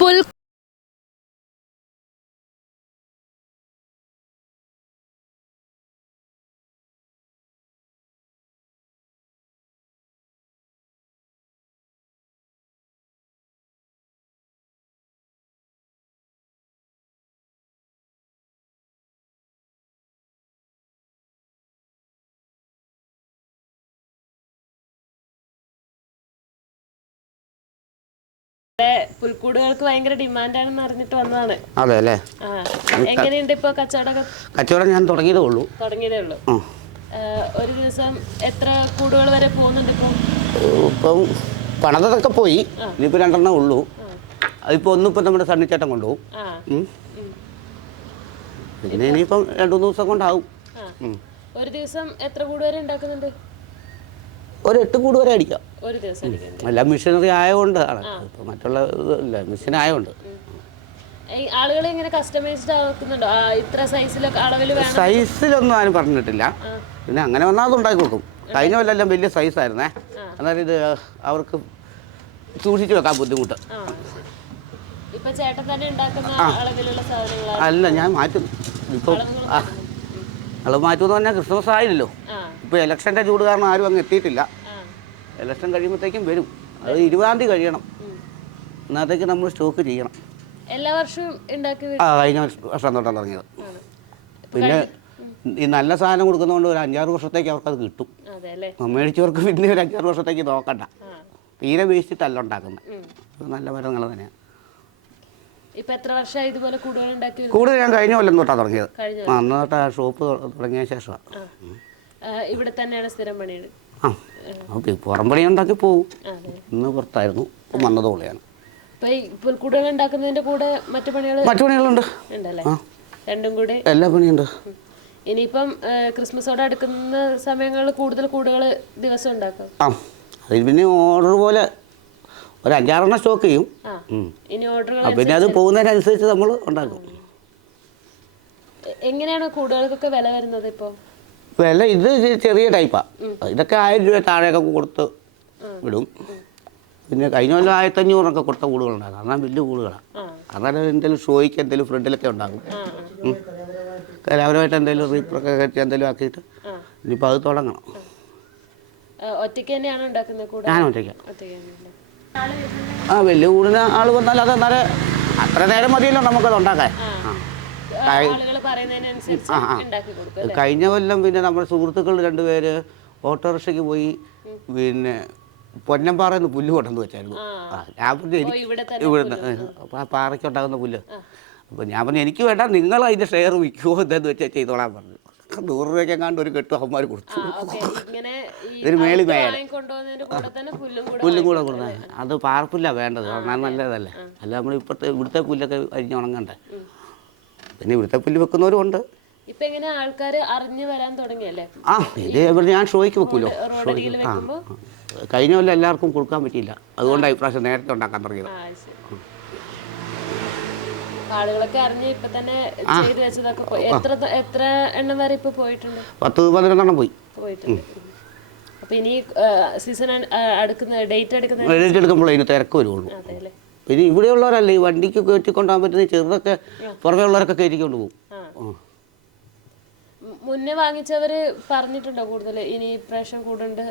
full പുൽക്കൂടുകൾക്ക് ഭയങ്കര ഡിമാൻഡാണെന്ന് അറിഞ്ഞിട്ട് വന്നതാണ്. അതെ അല്ലേ എങ്ങനെയുണ്ട് ഇപ്പൊ കച്ചവടം കച്ചവടം ഞാൻ തുടങ്ങിയതേ ഉള്ളൂ. തുടങ്ങിയതേ ഉള്ളൂ. ഒരു ദിവസം എത്ര കൂടുകൾ വരെ പോകുന്നുണ്ട് ഇപ്പൊ? ഇപ്പം പണതൊക്കെ പോയി. ഇനിയിപ്പോൾ രണ്ടെണ്ണം ഉള്ളൂ. അതിപ്പോൾ ഒന്നിപ്പോൾ നമ്മുടെ സണ്ണിച്ചേട്ടൻ കൊണ്ടുപോകും. പിന്നെ ഇനിയിപ്പം രണ്ടു മൂന്ന് ദിവസം കൊണ്ടാവും. ഒരു ദിവസം എത്ര കൂട് വരെ ഉണ്ടാക്കുന്നുണ്ട്? ഒരു എട്ട് കൂട് വരെ അടിക്കാം. എല്ലാം മിഷനറി ആയതുകൊണ്ട് ആണ്. മറ്റുള്ള ഇല്ല മിഷൻ ആയതുകൊണ്ട്. ആളുകളെ ഇങ്ങനെ കസ്റ്റമൈസ്ഡ് ആക്കുന്നുണ്ടോ? ഇത്ര സൈസിലൊക്കെ അളവിൽ വേണം സൈസിലൊന്നും ആരും പറഞ്ഞിട്ടില്ല. പിന്നെ അങ്ങനെ വന്നാൽ അത് ഉണ്ടാക്കി കൊടുക്കും. കഴിഞ്ഞ കൊല്ലം വലിയ സൈസായിരുന്നേ അന്നേരം ഇത് അവർക്ക് സൂക്ഷിച്ചു വെക്കാൻ ബുദ്ധിമുട്ട്. അല്ല ഞാൻ മാറ്റും. ഇപ്പം അളവ് മാറ്റുമെന്ന് പറഞ്ഞാൽ ക്രിസ്മസ് ആയില്ലല്ലോ. ഇപ്പോൾ ഇലക്ഷന്റെ ചൂട് കാരണം ആരും അങ്ങ് എത്തിയിട്ടില്ല. ഇലക്ഷൻ കഴിയുമ്പോഴത്തേക്കും വരും. അത് ഇരുപതാം തീയതി കഴിയണം. ഇന്നത്തേക്ക് നമ്മൾ സ്റ്റോക്ക് ചെയ്യണം. എല്ലാ വർഷവും ഉണ്ടാക്കി ആ കഴിഞ്ഞ വർഷം തൊട്ടാണ് തുടങ്ങിയത് പിന്നെ ഈ നല്ല സാധനം കൊടുക്കുന്നതുകൊണ്ട് ഒരു അഞ്ചാറ് വർഷത്തേക്ക് അവർക്കത് കിട്ടും. അതെ അല്ലേ മേടിച്ചവർക്ക് പിന്നെ ഒരു അഞ്ചാറ് വർഷത്തേക്ക് നോക്കണ്ട. തീരെ വേസ്റ്റിട്ടല്ല ഉണ്ടാക്കുന്നത്. നല്ല മരങ്ങൾ തന്നെയാണ്. കൂടുതൽ ഞാൻ കഴിഞ്ഞ കൊല്ലം തൊട്ടാണ് തുടങ്ങിയത്. അന്ന് തൊട്ട് ആ ഷോപ്പ് തുടങ്ങിയ ശേഷമാണ്. ഇവിടെ തന്നെയാണ് സ്ഥിരം പണിയുടെ ആ ഓക്കെ പുറം പണി ഉണ്ടാക്കി പോകും ഇന്ന് പുറത്തായിരുന്നു ഇപ്പം പുൽക്കൂടുകൾ ഉണ്ടാക്കുന്നതിന്റെ കൂടെ മറ്റു പണികൾ മറ്റു പണികളുണ്ട്. ഉണ്ടല്ലേ? രണ്ടും കൂടി. എല്ലാ പണിയുണ്ട്. ഉം. ഇനിയിപ്പം ആ, ക്രിസ്മസോട് അടുക്കുന്ന സമയങ്ങളിൽ കൂടുതൽ കൂടുകൾ ദിവസം ഉണ്ടാക്കും. ആ അതിൽ പിന്നെ ഓർഡർ പോലെ ഒരു അഞ്ചാറെണ്ണം സ്റ്റോക്ക് ചെയ്യും. ഇനി ഓർഡറുകൾ പിന്നെ അത് പോകുന്നതിനനുസരിച്ച് നമ്മൾ ഉണ്ടാക്കും. എങ്ങനെയാണ് കൂടുകൾക്കൊക്കെ വില വരുന്നത് ഇപ്പൊ? വില ഇത് ചെറിയ ടൈപ്പാണ് ഇതൊക്കെ ആയിരം രൂപ താഴെയൊക്കെ കൊടുത്ത് വിടും. പിന്നെ കഴിഞ്ഞ കൊല്ലം ആയിരത്തഞ്ഞൂറൊക്കെ കൊടുത്ത കൂടുകളുണ്ടാകും അതാണ് വലിയ കൂടുകളാണ് അതാണ് എന്തെങ്കിലും ഷോയ്ക്ക് എന്തെങ്കിലും ഫ്രണ്ടിലൊക്കെ ഉണ്ടാകും. കലാപരമായിട്ട് എന്തെങ്കിലും റീപ്പറൊക്കെ കയറ്റി എന്തെങ്കിലും ആക്കിയിട്ട് ഇനിയിപ്പോൾ അത് തുടങ്ങണം. ആ, ഒറ്റയ്ക്ക് തന്നെയാണ് ഉണ്ടാക്കുന്നത് കൂടെ? ഞാൻ ഒറ്റയ്ക്കാം. ആ വലിയ കൂടുതൽ ആൾ വന്നാൽ അത് അന്നേരം അത്ര നേരം മതിയല്ലോ നമുക്കത് ഉണ്ടാക്കാൻ. ആ. കഴിഞ്ഞ കൊല്ലം പിന്നെ നമ്മുടെ സുഹൃത്തുക്കൾ രണ്ടുപേര് ഓട്ടോറിക്ഷയ്ക്ക് പോയി പിന്നെ പൊന്നമ്പാറയിൽ നിന്ന് പുല്ല് കൊണ്ടുവന്ന് വെച്ചായിരുന്നു. ആ. ഞാൻ പറഞ്ഞു എനിക്ക് ഇവിടുന്ന് ആ പാറയ്ക്ക് പുല്ല്. അപ്പോൾ ഞാൻ പറഞ്ഞു എനിക്ക് വേണ്ട നിങ്ങൾ അതിന്റെ ഷെയർ വിൽക്കുമോ എന്താന്ന് വെച്ചാൽ ചെയ്തോളാൻ പറഞ്ഞു. നൂറ് രൂപയ്ക്ക് എങ്ങാണ്ട് ഒരു കെട്ടു അവന്മാർ കൊടുത്തു. ഇതിന് മേളി തന്നെ പുല്ലും കൂടെ കൊടുത്താൽ കൂടെ അത് പാർപ്പില്ല വേണ്ടത്. കാരണം നല്ലതല്ലേ? അല്ല നമ്മൾ ഇപ്പോഴത്തെ ഇവിടുത്തെ പുല്ലൊക്കെ അരിഞ്ഞ് ഉണങ്ങണ്ടേ? പിന്നെ ഇവിടുത്തെ പുല്ല് വെക്കുന്നവരും ഉണ്ട്. ഇപ്പൊ എങ്ങനെ ആൾക്കാർ അറിഞ്ഞു വരാൻ തുടങ്ങിയല്ലേ? ആ ഇത് ഇവിടെ ഞാൻ ഷോയ്ക്ക് വെക്കുമല്ലോ റോഡരികിൽ ആ വെക്കുമ്പോ കഴിഞ്ഞ കൊല്ലം എല്ലാവർക്കും കൊടുക്കാൻ പറ്റിയില്ല. അതുകൊണ്ടാണ് ഇപ്രാവശ്യം നേരത്തെ ഉണ്ടാക്കാൻ തുടങ്ങിയത്. ആ ശരി. ആളുകളൊക്കെ അറിഞ്ഞ് ഇപ്പൊ തന്നെ ചെയ്തു വെച്ചതൊക്കെ പോയി എത്ര എത്ര എണ്ണം വരെ ഇപ്പൊ പോയിട്ടുണ്ട്? പത്ത് പതിനൊന്നെണ്ണം പോയി. പോയിട്ടുണ്ട്. അപ്പൊ ഇനി സീസൺ അടുക്കുന്ന ഡേറ്റ് എടുക്കുമ്പോൾ അതിന് തിരക്ക് വരുള്ളൂ. അതെ അല്ലേ പിന്നെ ഇവിടെയുള്ളവരല്ലേ ഈ വണ്ടിക്ക് കയറ്റിക്കൊണ്ടാൻ പറ്റുന്ന ചെറുതൊക്കെ പുറമേ ഉള്ളവരൊക്കെ കയറ്റിക്കൊണ്ട് പോകും മുന്നേ വാങ്ങിച്ചവര് പറഞ്ഞിട്ടുണ്ടോ കൂടുതൽ? ഇനി പ്രാവശ്യം കൂടുണ്ട്.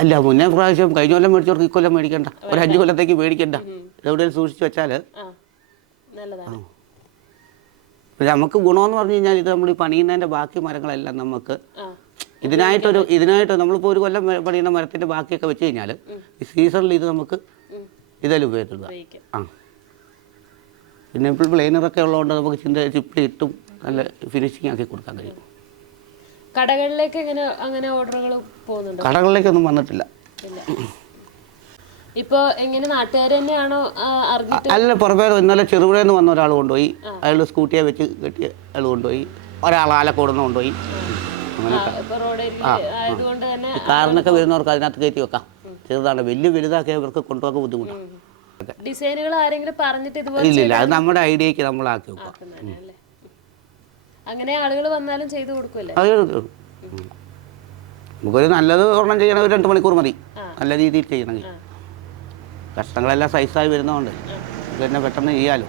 അല്ല മുന്നേ പ്രാവശ്യം കഴിഞ്ഞ കൊല്ലം മേടിച്ചവർക്ക് ഈ കൊല്ലം മേടിക്കണ്ട. ഒരു അഞ്ചു കൊല്ലത്തേക്ക് മേടിക്കണ്ട. എവിടെയും സൂക്ഷിച്ചു വെച്ചാൽ നല്ലതാണ്. നമുക്ക് ഗുണമെന്ന് പറഞ്ഞു കഴിഞ്ഞാൽ ഇത് നമ്മൾ ഈ പണിയുന്നതിന്റെ ബാക്കി മരങ്ങളെല്ലാം നമുക്ക് ഇതിനായിട്ടൊരു ഇതിനായിട്ട് നമ്മളിപ്പോൾ ഒരു കൊല്ലം പണിയുന്ന മരത്തിന്റെ ബാക്കിയൊക്കെ വെച്ച് കഴിഞ്ഞാൽ ഈ സീസണിൽ ഇത് നമുക്ക്. ഇതെല്ലാം ഉപയോഗിക്കുക ആ. പിന്നെ ഇപ്പോൾ പ്ലെയിനറൊക്കെ ഉള്ളതുകൊണ്ട് നമുക്ക് ചിന്ത ചിപ്പിളി ഇട്ടും നല്ല ഫിനിഷിങ് ആക്കി കൊടുക്കാൻ കഴിയും. കടകളിലേക്ക് എങ്ങനെ അങ്ങനെ ഓർഡറുകൾ പോകുന്നുണ്ടോ? കടകളിലേക്കൊന്നും വന്നിട്ടില്ല. ഇപ്പോൾ ഇപ്പൊ എങ്ങനെ നാട്ടുകാർ തന്നെയാണോ അറിഞ്ഞിട്ട്? അല്ല പുറമേ ഇന്നലെ ചെറുപുഴയിൽ നിന്ന് വന്ന ഒരാൾ കൊണ്ടുപോയി. അയാൾ സ്കൂട്ടിയെ വെച്ച് കെട്ടിയ അയാൾ കൊണ്ടുപോയി. ഒരാൾ ആലക്കോട് നിന്ന് കൊണ്ടുപോയി അങ്ങനെ കാറിനൊക്കെ വരുന്നവർക്ക് അതിനകത്ത് കയറ്റി വെക്കാം. ചെറുതാണ് വലിയ വലുതാക്കി ഇവർക്ക് കൊണ്ടുപോകാൻ ബുദ്ധിമുട്ടാണ് ഡിസൈനുകൾ ആരെങ്കിലും പറഞ്ഞിട്ട് ഇതുപോലെ ഇല്ല ഇല്ല അത് നമ്മുടെ ഐഡിയക്ക് നമ്മൾ ആക്കി വെക്കാം അങ്ങനെ ആളുകൾ വന്നാലും ചെയ്തു കൊടുക്കുമല്ലേ. നമുക്കൊരു നല്ലത് ഒരെണ്ണം ചെയ്യണമെങ്കിൽ ഒരു രണ്ട് മണിക്കൂർ മതി. നല്ല രീതിയിൽ ചെയ്യണമെങ്കിൽ. കഷ്ടങ്ങളെല്ലാം സൈസായി വരുന്നതുകൊണ്ട്. പിന്നെ പെട്ടെന്ന് ചെയ്യാലോ.